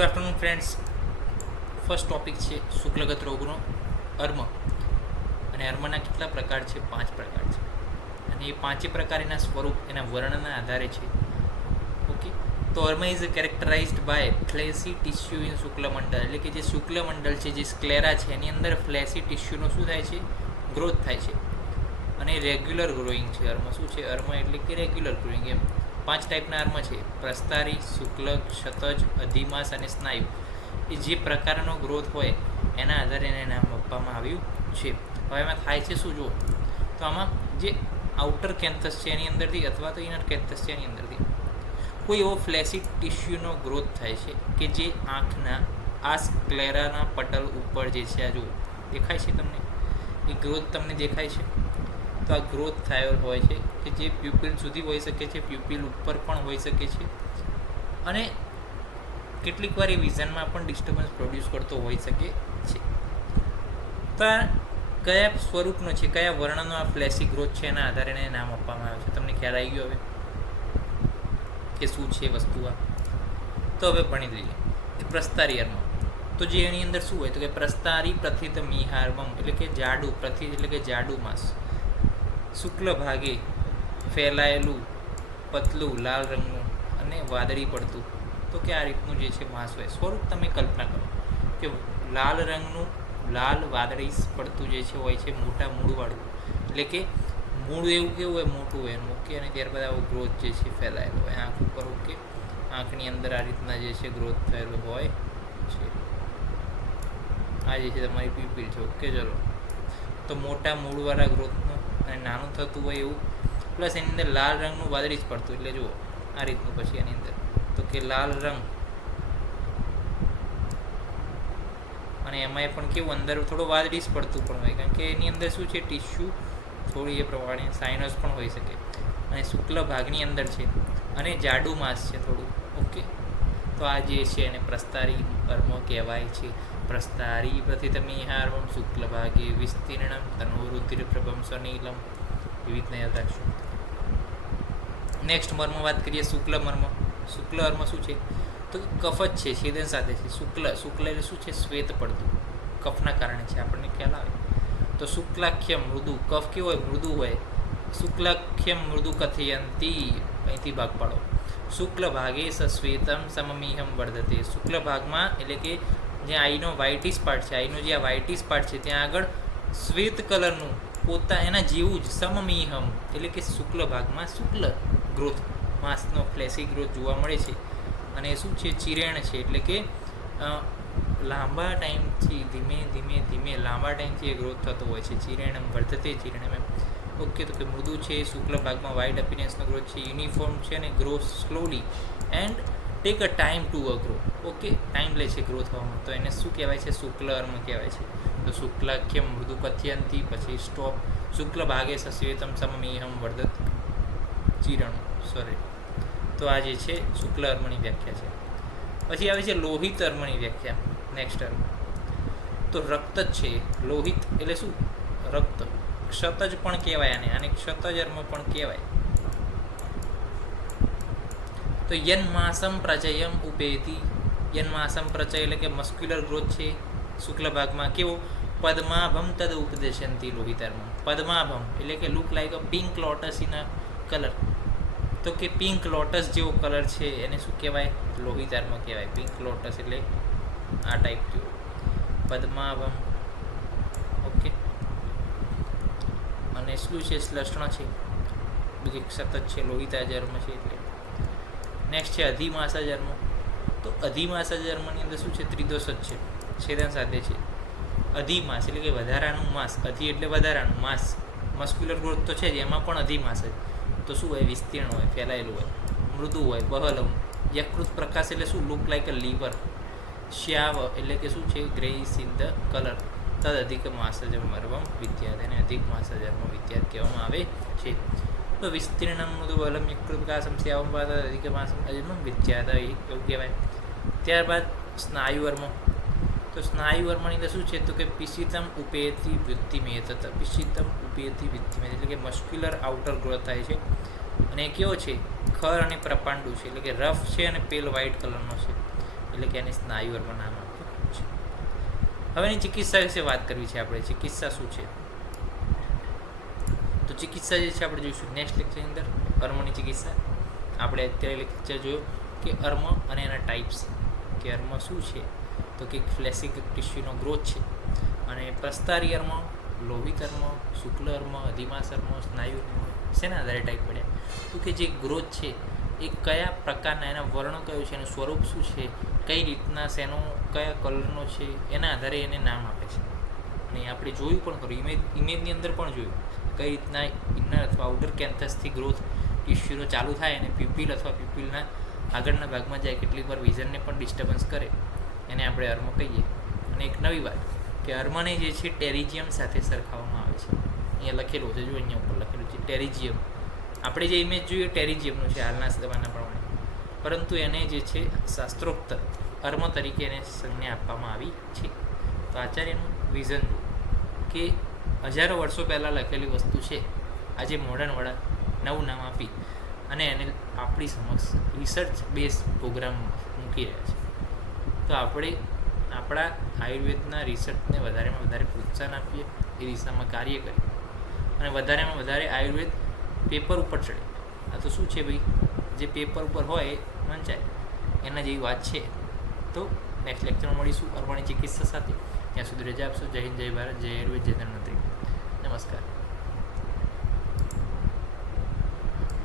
Good afternoon friends. First topic છે શુક્લગત રોગનો અર્મ. અને અર્મના કેટલા પ્રકાર છે? 5 પ્રકાર છે. અને એ 5 પ્રકાર એના સ્વરૂપ, એના વર્ણના આધારે છે. ઓકે, તો અર્મ ઇઝ કેરેક્ટરાઇઝડ બાય ફ્લેસી ટિશ્યુ ઇન શુક્લમંડળ. એટલે કે જે શુક્લમંડળ છે, જે સ્ક્લેરા છે, એની અંદર ફ્લેસી ટિશ્યુનો શું થાય છે? ગ્રોથ થાય છે. અને રેગ્યુલર ગ્રોઈંગ છે. અર્મ શું છે? અર્મ એટલે કે રેગ્યુલર ગ્રોઈંગ. એમ 5 ટાઈપના અર્મ છે: પ્રસ્તારી, શુક્લ, ક્ષતજ, અધિમાસ અને સ્નાયુ. એ જે પ્રકારનો ગ્રોથ હોય એના આધારે એને નામ આપવામાં આવ્યું છે. હવે એમાં થાય છે શું? જુઓ તો આમાં જે આઉટર કેન્થસ છે એની અંદરથી, અથવા તો ઇનર કેન્થસ છે એની અંદરથી કોઈ એવો ફ્લેસી ટિશ્યુનો ગ્રોથ થાય છે કે જે આંખના આ સ્ક્લેરાના પટલ ઉપર જે છે, આ જુઓ દેખાય છે તમને, એ ગ્રોથ તમને દેખાય છે. તો આ ગ્રોથ થયો હોય છે કે જે પ્યુપિલ સુધી હોઈ શકે છે, પ્યુપિલ ઉપર પણ હોઈ શકે છે, અને કેટલીક વાર એ વિઝનમાં પણ ડિસ્ટર્બન્સ પ્રોડ્યુસ કરતો હોઈ શકે છે. તો આ કયા સ્વરૂપનો છે, કયા વર્ણનો આ ફ્લેસી ગ્રોથ છે, એના આધારે એને નામ આપવામાં આવ્યું છે. તમને ખ્યાલ આવી ગયો હવે કે શું છે વસ્તુ આ? તો હવે ભણી લઈએ. પ્રસ્તારી અર્મ. તો જે એની અંદર શું હોય તો કે પ્રસ્તારી પ્રથિત મિહાર્મમ, એટલે કે જાડું, પ્રથિત એટલે કે જાડું માંસ, શુક્લ ભાગે ફેલાયેલું, પતલું, લાલ રંગનું અને વાદળી પડતું. તો કે આ રીતનું જે છે માંસ હોય. સ્વરૂપ તમે કલ્પના કરો કે લાલ રંગનું, લાલ વાદળી પડતું જે છે હોય છે, મોટા મૂળવાળું. એટલે કે મૂળ એવું કેવું હોય? મોટું હોય એનું. ઓકે, અને ત્યારબાદ આવો ગ્રોથ જે છે ફેલાયેલો હોય આંખ ઉપર. ઓકે, આંખની અંદર આ રીતના જે છે ગ્રોથ થયેલો હોય છે. આ જે છે તમારી પીપીલ છે. ઓકે, ચલો. તો મોટા મૂળવાળા ગ્રોથનું અને નાનું થતું હોય એવું, પ્લસ એની અંદર લાલ રંગનું વાદળી જ પડતું. એટલે જુઓ આ રીતનું. પછી એની અંદર તો કે લાલ રંગ, અને એમાંય પણ કેવું અંદર થોડું વાદળી જ પડતું પણ હોય, કારણ કે એની અંદર શું છે? ટિશ્યુ થોડી એ પ્રમાણે સાઇનસ પણ હોઈ શકે. અને શુક્લ ભાગની અંદર છે અને જાડું માંસ છે થોડું. ઓકે, તો આ જે છે એને પ્રસ્તારી અર્મ કહેવાય છે. પ્રસ્તારી પ્રથિતમિહાર્મમ શુક્લ ભાગે વિસ્તીર્ણમ તનોરુધિર પ્રભમ સનીલમ. વિવિધ યાદ રાખશું. નેક્સ્ટ મર્મ વાત કરીએ, શુક્લ મર્મ. શુક્લ અર્મ શું છે? તો કફ જ છે, છેદન સાથે છે. શુક્લ એટલે શું છે? શ્વેત પડતું, કફના કારણે છે, આપણને ખ્યાલ આવે. તો શુક્લાખ્યમ મૃદુ. કફ કેવો હોય? મૃદુ હોય. શુક્લાખ્યમ મૃદુ કથયંતી. અહીંથી ભાગ પાડો. શુક્લ ભાગે સશ્વેતમ સમમિહમ વર્ધતે. શુક્લ ભાગમાં એટલે કે જ્યાં આઈનો વ્હાઇટિશ પાર્ટ છે, આઈનો જે આ વ્હાઇટિશ પાર્ટ છે ત્યાં આગળ શ્વેત કલરનું એના જેવું જ સમમિહમ, એટલે કે શુક્લ ભાગમાં શુક્લ ગ્રોથ, માંસનો ફ્લેસી ગ્રોથ જોવા મળે છે. અને શું છે? ચિરેણ છે, એટલે કે લાંબા ટાઈમથી ધીમે ધીમે લાંબા ટાઈમથી એ ગ્રોથ થતો હોય છે. ચિરેણમ વર્ધતે ચિરેણમ. ઓકે, તો કે મૃદુ છે, શુક્લ ભાગમાં વાઇડ અપિયરન્સનો ગ્રોથ છે, યુનિફોર્મ છે, અને grow slowly and take a time to a grow. Okay, time લે છે ગ્રો થવામાં. તો એને શું કહેવાય છે? શુક્લ અર્મ કહેવાય છે. તો શુક્લાખ્યમ મૃદુ કથ્યંતી, પછી સ્ટોપ. શુક્લ ભાગે સશ્વેતમ સમમિહમ વર્ધત ચિરણ. સોરી. તો આ જે છે શુક્લ અર્મની વ્યાખ્યા છે. પછી આવે છે લોહિત અર્મની વ્યાખ્યા. નેક્સ્ટ અર્મ તો રક્ત જ છે. લોહિત એટલે શું? રક્ત. ક્ષતજ પણ કહેવાય આને ક્ષતજ અર્મ પણ કહેવાય. તો યન્માસમ પ્રચયમ ઉપેતી. યન્માસમ પ્રચય એટલે કે મસ્ક્યુલર ગ્રોથ છે શુક્લ ભાગમાં. કેવો? પદ્માભમ તદ ઉપદેશંતી લોહિતર્મ. પદ્માભમ એટલે કે look like a pink lotus in a colour. તો કે પિંક લોટસ જેવો કલર છે એને શું કહેવાય? લોહિતર્મ કહેવાય. પિંક લોટસ એટલે આ ટાઈપ જેવો પદ્માભમ. ઓકે, અને શું છે? શ્લેષ્ણ છે, બીજી સતત છે, લોહિતાજર્મ છે. એટલે નેક્સ્ટ છે અધિમાસાજર્મ. તો અધિમાસાજર્મની અંદર શું છે? ત્રિદોષ જ છે, છેદન સાથે છે. અધિમાસ એટલે કે વધારાનું માંસ. અધિ એટલે વધારાનું, માસ મસ્ક્યુલર ગ્રોથ તો છે જ, એમાં પણ અધિમાસ જ. તો શું હોય? વિસ્તીર્ણ હોય, ફેલાયેલું હોય, મૃદુ હોય, બહલમ. યકૃત પ્રકાશ એટલે શું? Look like a liver. શ્યાવ એટલે કે શું છે? Greyish in the colour. તદ અધિક માસજર્મ વિદ્યાત. એને અધિક માસજર્મ વિદ્યાત કહેવામાં આવે છે. તો વિસ્તીર્ણમ મૃદુ બહલમ યકૃત પ્રકાશમ શ્યાવમ બાદ અધિક માસજર્મ વિદ્યાત એવું કહેવાય. ત્યારબાદ સ્નાયુઅર્મ. તો સ્નાયુઅર્મની અંદર શું છે? તો કે પિશિતમ ઉપેતી વૃદ્ધિમેત. પિશિતમ ઉપેતી વૃદ્ધિમેત એટલે કે મસ્ક્યુલર આઉટર ગ્રોથ થાય છે. અને એ કેવો છે? ખર અને પ્રપાંડુ છે, એટલે કે રફ છે અને પેલ વ્હાઇટ કલરનો છે. એટલે કે એને સ્નાયુ અર્મ નામ આપ્યું છે. હવે એની ચિકિત્સા વિશે વાત કરવી છે આપણે. ચિકિત્સા શું છે? તો ચિકિત્સા જે છે આપણે જોઈશું નેક્સ્ટ લેક્ચરની અંદર. અર્મની ચિકિત્સા આપણે અત્યારે લેક્ચર જોયું કે અર્મ અને એના ટાઈપ્સ, કે અર્મ શું છે, તો કે ફ્લેસિક ટિશ્યુનો ગ્રોથ છે, અને પ્રસ્તારી અર્મ, લોહિત અર્મ, શુક્લ અર્મ, અધિમાસ અર્મ, સ્નાયુ અર્મ શેના આધારે ટાઈપ પડ્યા? તો કે જે ગ્રોથ છે એ કયા પ્રકારના, એના વર્ણ કયો છે, એનું સ્વરૂપ શું છે, કઈ રીતના, શેનો કયા કલરનો છે, એના આધારે એને નામ આપે છે. અને આપણે જોયું પણ ખરું, ઇમેજની અંદર પણ જોયું કઈ રીતના ઇનર અથવા આઉટર કેન્થસથી ગ્રોથ ટિશ્યુનો ચાલુ થાય અને પ્યુપિલ અથવા પ્યુપિલના આગળના ભાગમાં જાય, કેટલીક વાર વિઝનને પણ ડિસ્ટર્બન્સ કરે, એને આપણે અર્મ કહીએ. અને એક નવી વાત કે અર્મને જે છે ટેરિજિયમ સાથે સરખાવવામાં આવે છે. અહીંયા લખેલું છે, જો અહીંયા ઉપર લખેલું છે ટેરિજિયમ. આપણે જે ઇમેજ જોઈએ ટેરિજિયમનું છે હાલના જમાના પ્રમાણે, પરંતુ એને જે છે શાસ્ત્રોક્ત અર્મ તરીકે એને સંજ્ઞા આપવામાં આવી છે. તો આચાર્યનું વિઝન કે હજારો વર્ષો પહેલાં લખેલી વસ્તુ છે, આજે મોડર્ન વાળા નવું નામ આપી અને એને આપણી સમક્ષ રિસર્ચ બેઝ પ્રોગ્રામ મૂકી રહ્યા છે. તો આપણે આપણા આયુર્વેદના રિસર્ચને વધારેમાં વધારે પ્રોત્સાહન આપીએ, એ દિશામાં કાર્ય કરીએ, અને વધારેમાં વધારે આયુર્વેદ પેપર ઉપર ચડે. આ તો શું છે ભાઈ, જે પેપર ઉપર હોય એ વંચાય, એના જેવી વાત છે. તો નેક્સ્ટ લેક્ચરમાં મળીશું અર્મની ચિકિત્સા સાથે. ત્યાં સુધી રજા આપશો. જય હિન્દ, જય ભારત, જય આયુર્વેદ, જય ધન્વંતરી. નમસ્કાર.